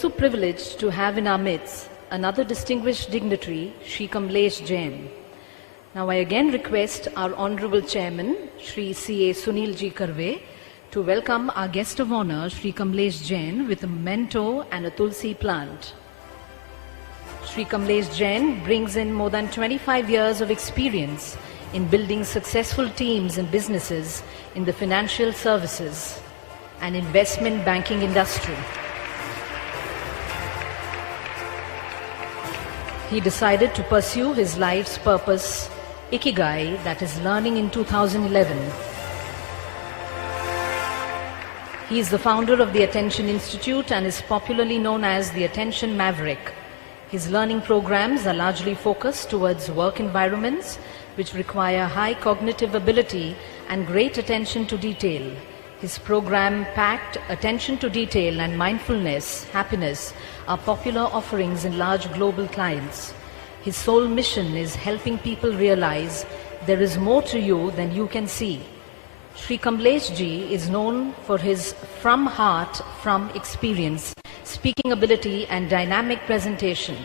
also privileged to have in our midst another distinguished dignitary, Shri Kamlesh Jain. Now I again request our Honorable Chairman, Shri C.A. Sunilji Karve, to welcome our guest of honor, Shri Kamlesh Jain, with a memento and a tulsi plant. Shri Kamlesh Jain brings in more than 25 years of experience in building successful teams and businesses in the financial services and investment banking industry. He decided to pursue his life's purpose, Ikigai, that is learning, in 2011. He is the founder of the Attention Institute and is popularly known as the Attention Maverick. His learning programs are largely focused towards work environments which require high cognitive ability and great attention to detail. His program-packed attention to detail and mindfulness, happiness are popular offerings in large global clients. His sole mission is helping people realize there is more to you than you can see. Shri Kamlesh Ji is known for his from heart, from experience, speaking ability and dynamic presentation.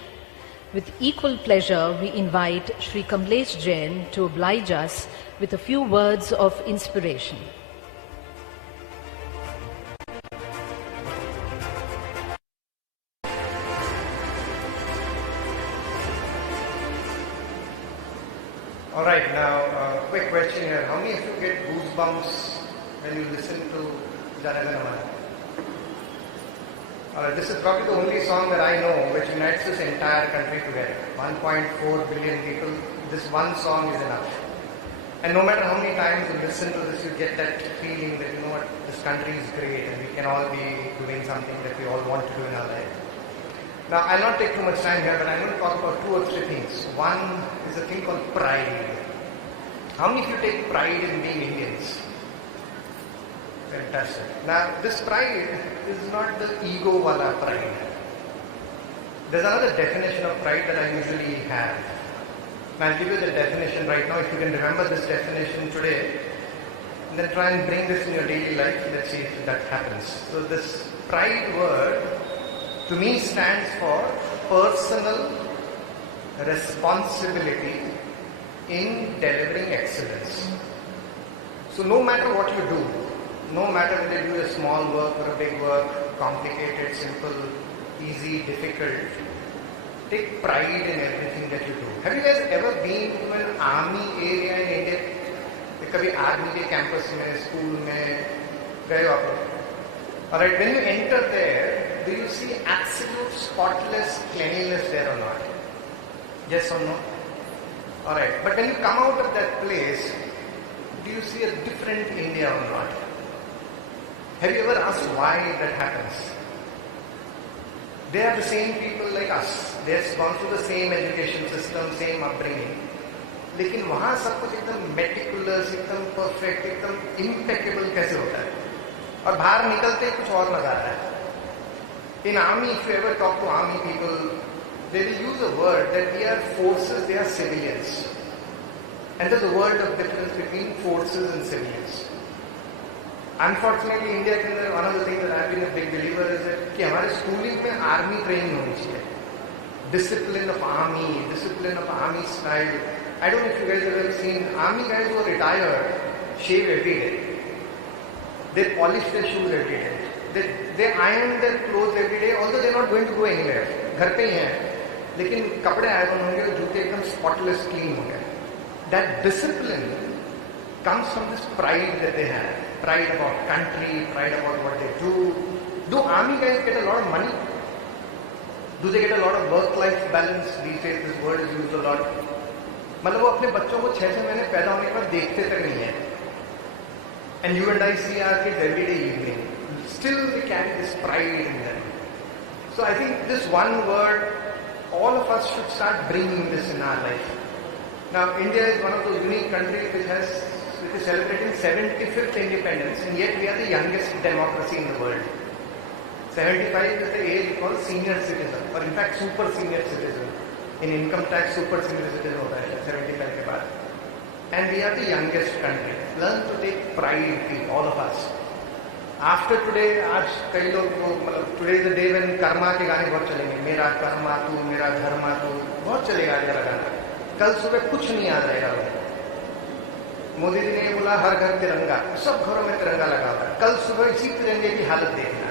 With equal pleasure, we invite Shri Kamlesh Jain to oblige us with a few words of inspiration. All right, now quick question here. How many of you get goosebumps when you listen to Jana Gana Mana? All right, this is probably the only song that I know which unites this entire country together. 1.4 billion people, this one song is enough. And no matter how many times you listen to this, you get that feeling that, you know what, this country is great and we can all be doing something that we all want to do in our life. Now, I'll not take too much time here, but I'm going to talk about 2 or 3 things. One is a thing called pride. How many of you take pride in being Indians? Fantastic. Now, this pride is not the ego wala pride. There's another definition of pride that I usually have. And I'll give you the definition right now. If you can remember this definition today, and then try and bring this in your daily life. Let's see if that happens. So this pride word, to me, stands for personal responsibility in delivering excellence. So no matter what you do, no matter whether you do a small work or a big work, complicated, simple, easy, difficult, take pride in everything that you do. Have you guys ever been to an army area in India? कभी army के campus में, school में गए हो आप? Alright, when you enter there, do you see absolute spotless cleanliness there or not? Yes or no? Alright, but when you come out of that place, do you see a different India or not? Have you ever asked why that happens? They are the same people like us. They have gone through the same education system, same upbringing. लेकिन वहाँ सब कुछ एकदम meticulous, एकदम perfect, एकदम impeccable कैसे होता है? और बाहर निकलते ही कुछ और नजर आता है. In army, if you ever talk to army people, they will use a word that we are forces, they are civilians. And there's a world of difference between forces and civilians. Unfortunately, India के अंदर one of the things that I've been a big believer is that कि हमारे schooling में army training होनी चाहिए. Discipline of army style. I don't know if you guys have ever seen army guys who are retired shave every day. They polish their shoes every day. They iron their clothes every day, although they're not going to go anywhere. घर पे ही हैं, लेकिन कपड़े iron होंगे, जूते एकदम spotless clean होंगे. That discipline comes from this pride that they have. Pride about country, pride about what they do. Do army guys get a lot of money? Do they get a lot of work-life balance? These days this word is used a lot. मतलब वो अपने बच्चों को 6 महीने पैदा होने के बाद देखते तक नहीं है. And you and I see our kids every day evening. Still they carry this pride in them. So I think this one word, all of us should start bringing this in our life. Now India is one of those unique countries which is celebrating 75th independence, and yet we are the youngest democracy in the world. 75 is the age called senior citizen, or in fact super senior citizen. In income tax, super senior citizen होता है 75 के बाद. And we are the youngest country. Learn to take pride in all of us. After today, आज कई लोग तो मतलब today is the day when Karma के गाने बहुत चलेंगे, मेरा कर्मा तू, मेरा धर्मा तू, बहुत चलेगा ये गाना। कल सुबह कुछ नहीं याद रहेगा। मोदी जी ने बोला हर घर तिरंगा, सब घरों में तिरंगा लगा हुआ है। कल सुबह इसी तिरंगे की हालत देखना।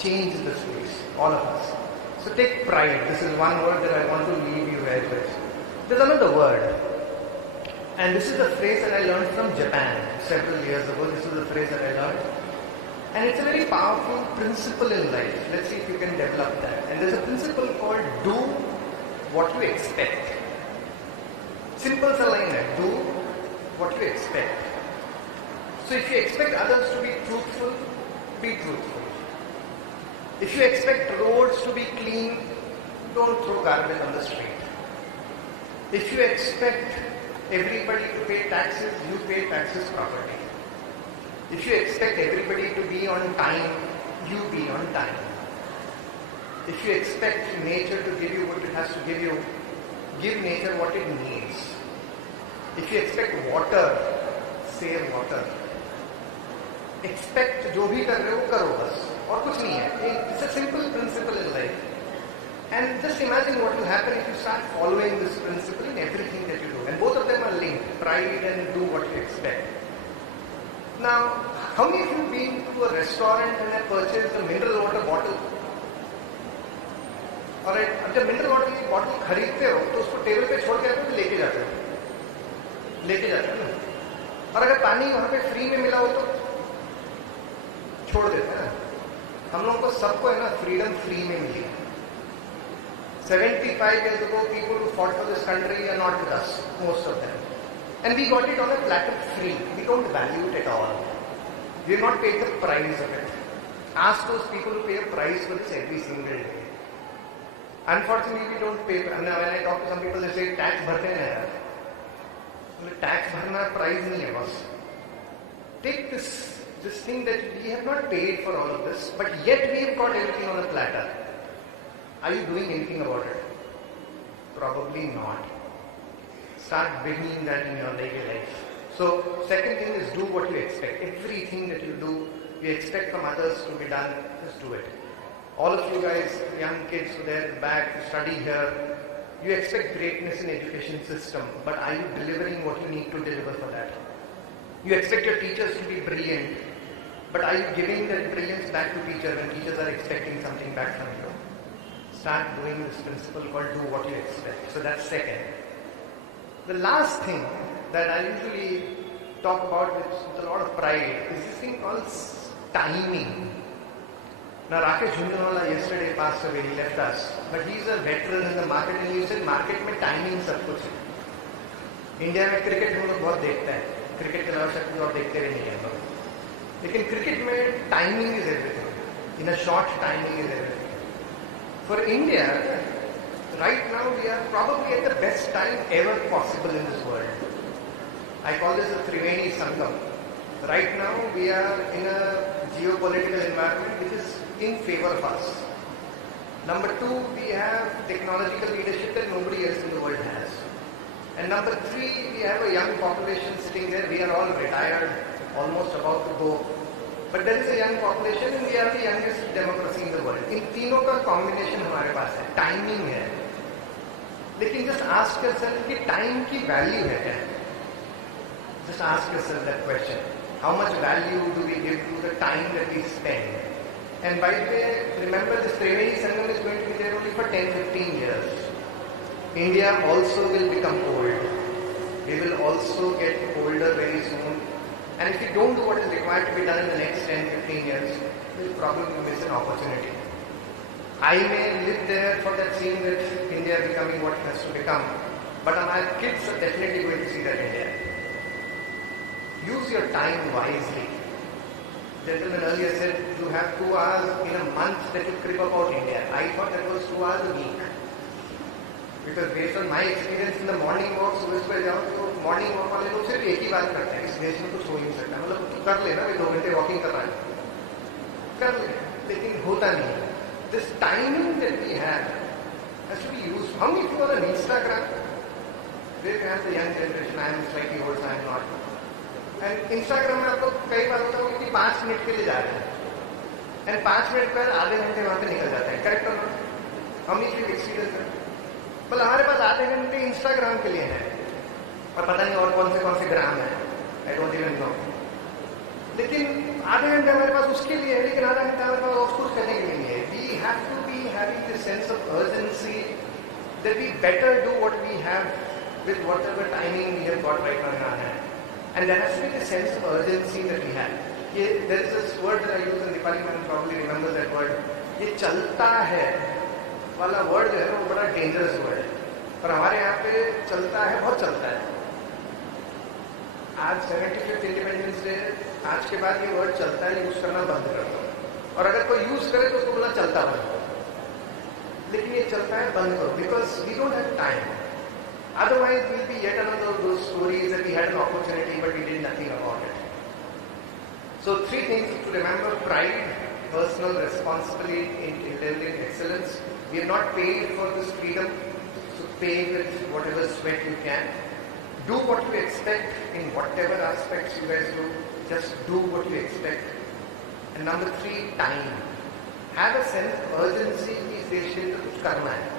Change the space, all of us. So take pride, this is one word that I want to leave you with. There is another word, and this is a phrase that I learned from Japan several years ago. This is a phrase that I learned, and it's a very powerful principle in life. Let's see if you can develop that. And there's a principle called do what you expect. Simple sa line hai, do what you expect. So if you expect others to be truthful, be truthful. If you expect roads to be clean, don't throw garbage on the street. If you expect everybody to pay taxes, you pay taxes properly. If you expect everybody to be on time, you be on time. If you expect nature to give you what it has to give you, give nature what it needs. If you expect water, save water. Expect जो भी कर रहे हो करो बस, और कुछ नहीं है. It's a simple principle in life. And just imagine what will happen if you start following this principle in everything that you do. And both of them are linked, pride and do what you expect. Now, how many of you have been to a restaurant and have purchased a mineral water bottle? Alright, जब mineral water की bottle खरीदते हो तो उसको table पे छोड़ के आते हो, लेके जाते हो ना। और अगर पानी वहां पे फ्री में मिला हो तो छोड़ देते हैं ना। हम लोगों को सबको है ना फ्रीडम फ्री में मिली। 75 years ago, people who fought for this country are not with us, most of them. And we got it on a platter free. We don't value it at all. We have not paid the price of it. Ask those people who pay a price for this every single day. Unfortunately, we don't pay. When I talk to some people, they say, tax bharte nahi yaar. Tax bharna price nahi hai boss. Take this thing that we have not paid for all of this, but yet we have got everything on a platter. Are you doing anything about it? Probably not. Start beginning that in your daily life. So, second thing is do what you expect. Everything that you do, you expect from others to be done, just do it. All of you guys, young kids who are there back, study here, you expect greatness in education system, but are you delivering what you need to deliver for that? You expect your teachers to be brilliant, but are you giving that brilliance back to teachers when teachers are expecting something back from you? Start doing this principle called do what you expect. So that's second. The last thing that I usually talk about with a lot of pride is this thing called timing. Now Rakesh Jhunjhunwala yesterday passed away, he left us. But he's a veteran in the market and he said market में timing सब कुछ है. India में cricket हम लोग बहुत देखते हैं. क्रिकेट के अलावा शायद और देखते भी नहीं हैं लोग. लेकिन क्रिकेट में timing is everything. In a short timing is everything. For India, right now we are probably at the best time ever possible in this world. I call this the Triveni Sangam. Right now we are in a geopolitical environment which is in favor of us. Number two, we have technological leadership that nobody else in the world has. And number three, we have a young population sitting there. We are all retired, almost about to go. But there is a young population and we are the youngest democracy in the world. In तीनों का combination हमारे पास है, timing है. लेकिन just ask yourself कि time की value है क्या? Just ask yourself that question. How much value do we give to the time that we spend? And by the way, remember this Triveni Sangam is going to be there only for 10-15 years. India also will become old. We will also get older very soon. And if we don't do what is required to be done in the next 10-15 years, we'll probably miss an opportunity. I may live there for that scene that India becoming what it has to become, but my kids are definitely going to see that India. Use your time wisely. Gentleman earlier said you have 2 hours in a month that you crib about India. I thought that was 2 hours a week. Because based on my experience in the morning walk, सुबह सुबह जाओ तो morning walk वाले लोग सिर्फ एक ही बात करते हैं, इस देश में कुछ हो ही नहीं सकता. मतलब तू कर लेना, वे 2 घंटे वॉकिंग कर रहा है, कर ले, लेकिन होता नहीं. This timing that we have has to be used. How many people are on Instagram? They have the young generation. I am slightly old, so I am not. And Instagram में आपको कई बार होता है कि 5 मिनट के लिए जा रहे हैं एंड 5 मिनट पर आधे घंटे वहां पे निकल जाते हैं, करेक्ट और नॉट? हम इसलिए एक्सपीरियंस है, मतलब हमारे पास आधे घंटे इंस्टाग्राम के लिए है और पता नहीं और कौन से ग्राम है, आई डोंट इवन नो। लेकिन आधे घंटे हमारे पास उसके लिए है, लेकिन आधा घंटा हमारे पास और कुछ करने के लिए नहीं है। We have to be having this sense of urgency that we better do what we have with whatever timing we have got right now in our hand. And there has to be the sense of urgency that we have. There is this word that I use in Nepali, man probably remembers that word. ये चलता है वाला word जो है वो बड़ा dangerous word है, पर हमारे यहाँ पे चलता है, बहुत चलता है। आज 75th इंडिपेंडेंस डे, आज के बाद ये वर्ड चलता है यूज करना बंद कर दो, और अगर कोई यूज करे तो उसको बोला चलता बंद करो। लेकिन ये चलता है बंद करो, because we don't have time. Otherwise, we'll be yet another of those stories that we had an opportunity but we did nothing about it. So 3 things to remember: pride, personal responsibility, intelligent excellence. We are not paid for this freedom, so pay with whatever sweat you can. Do what you expect in whatever aspects you guys do. Just do what you expect. And number 3, time. Have a sense of urgency कि इस देश के लिए कुछ करना है।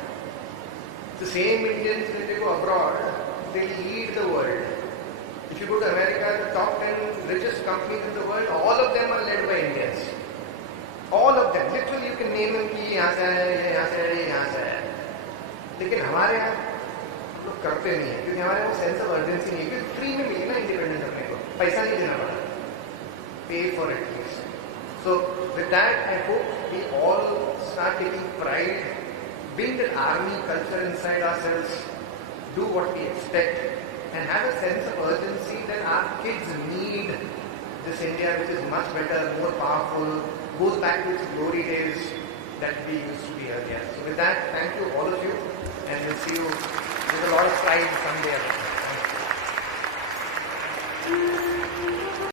The same Indians, when they go abroad, they lead the world. If you go to America, the top 10 richest companies in the world, all of them are led by Indians. All of them. Literally, you can name them कि यहाँ से है, ये यहाँ से है, ये यहाँ से है। लेकिन हमारे यहाँ लोग करते नहीं है, क्योंकि हमारे यहाँ सेंस ऑफ अर्जेंसी नहीं है, क्योंकि फ्री में मिली ना इंडिपेंडेंस अपने को, पैसा नहीं देना पड़ा, पे for it please. So with that, I hope we all start taking pride. Build an army culture inside ourselves, do what we expect, and have a sense of urgency that our kids need this India, which is much better, more powerful, goes back to its glory days that we used to be earlier. So with that, thank you all of you, and we'll see you with a lot of pride someday.